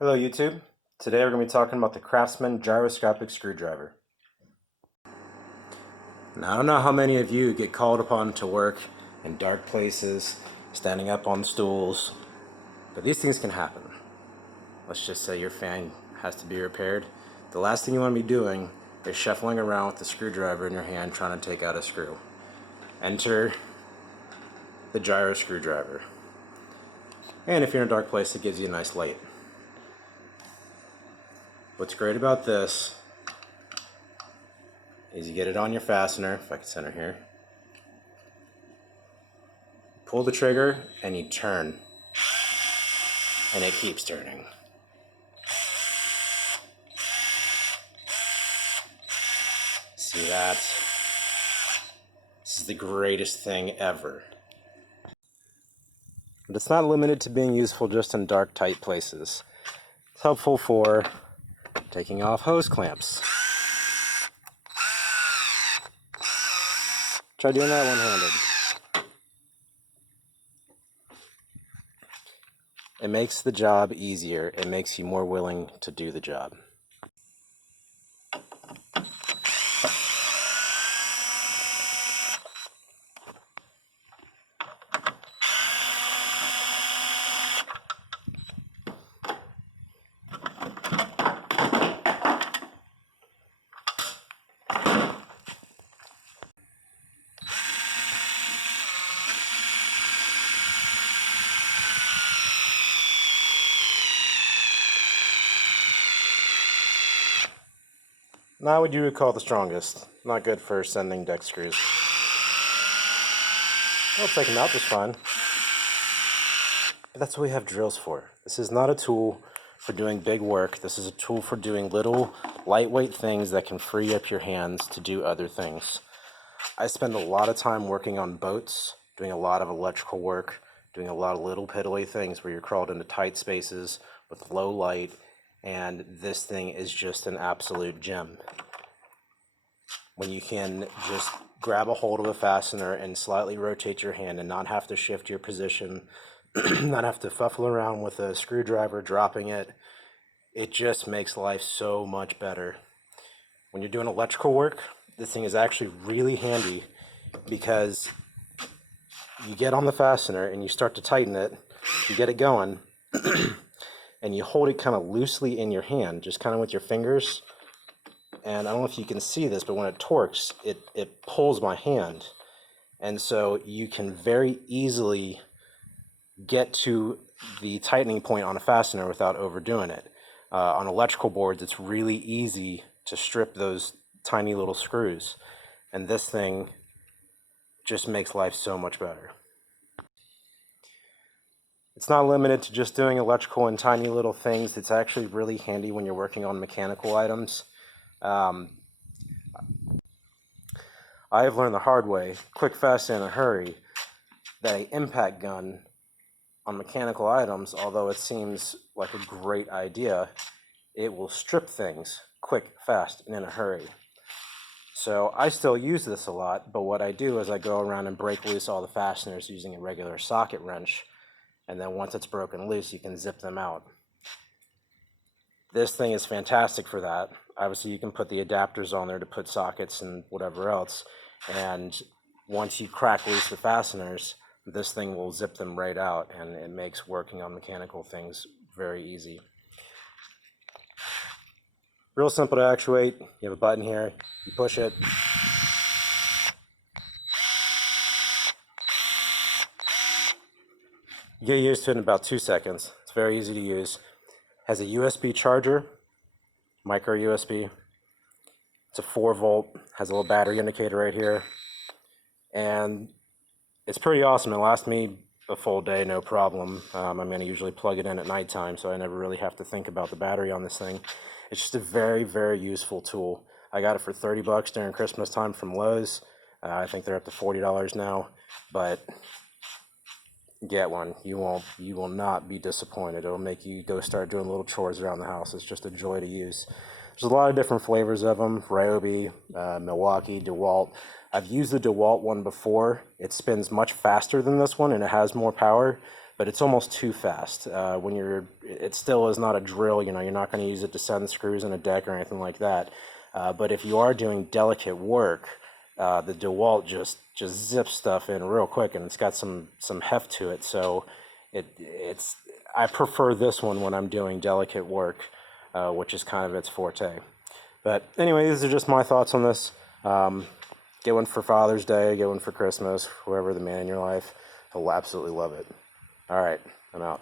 Hello YouTube. Today we're going to be talking about the Craftsman gyroscopic screwdriver. Now I don't know how many of you get called upon to work in dark places, standing up on stools, but these things can happen. Let's just say your fan has to be repaired. The last thing you want to be doing is shuffling around with the screwdriver in your hand trying to take out a screw. Enter the gyro screwdriver. And if you're in a dark place, it gives you a nice light. What's great about this is you get it on your fastener, if I can center here. Pull the trigger and you turn, and it keeps turning. See that? This is the greatest thing ever. But it's not limited to being useful just in dark, tight places. It's helpful for taking off hose clamps. Try doing that one-handed. It makes the job easier. It makes you more willing to do the job. Not what you would call the strongest. Not good for sending deck screws. Well, take them out just fine. But that's what we have drills for. This is not a tool for doing big work. This is a tool for doing little, lightweight things that can free up your hands to do other things. I spend a lot of time working on boats, doing a lot of electrical work, doing a lot of little piddly things where you're crawled into tight spaces with low light, and this thing is just an absolute gem. When you can just grab a hold of a fastener and slightly rotate your hand and not have to shift your position, not have to fuffle around with a screwdriver, dropping it, it just makes life so much better. When you're doing electrical work, this thing is actually really handy because you get on the fastener and you start to tighten it, you get it going, and you hold it kind of loosely in your hand, just kind of with your fingers. And I don't know if you can see this, but when it torques, it pulls my hand. And so you can very easily get to the tightening point on a fastener without overdoing it. On electrical boards, it's really easy to strip those tiny little screws. And this thing just makes life so much better. It's not limited to just doing electrical and tiny little things. It's actually really handy when you're working on mechanical items. I have learned the hard way, quick, fast, in a hurry, that an impact gun on mechanical items, although it seems like a great idea, it will strip things quick, fast, and in a hurry. So I still use this a lot, but what I do is I go around and break loose all the fasteners using a regular socket wrench, and then once it's broken loose, you can zip them out. This thing is fantastic for that. Obviously, you can put the adapters on there to put sockets and whatever else, and once you crack loose the fasteners, this thing will zip them right out, and it makes working on mechanical things very easy. Real simple to actuate. You have a button here, you push it. You get used to it in about 2 seconds. It's very easy to use. Has a USB charger, micro USB. It's a 4-volt, has a little battery indicator right here. And it's pretty awesome. It lasts me a full day, no problem. I'm going to usually plug it in at nighttime, so I never really have to think about the battery on this thing. It's just a very, very useful tool. I got it for $30 during Christmas time from Lowe's. I think they're up to $40 now, but get one. You will not be disappointed. It'll make you go start doing little chores around the house. It's just a joy to use. There's a lot of different flavors of them. Ryobi, Milwaukee, DeWalt. I've used the DeWalt one before. It spins much faster than this one and it has more power, but it's almost too fast. It still is not a drill, you know, you're not going to use it to send screws in a deck or anything like that. But if you are doing delicate work, the DeWalt just zips stuff in real quick, and it's got some heft to it. So I prefer this one when I'm doing delicate work, which is kind of its forte. But anyway, these are just my thoughts on this. Get one for Father's Day, get one for Christmas, whoever the man in your life. He'll absolutely love it. All right, I'm out.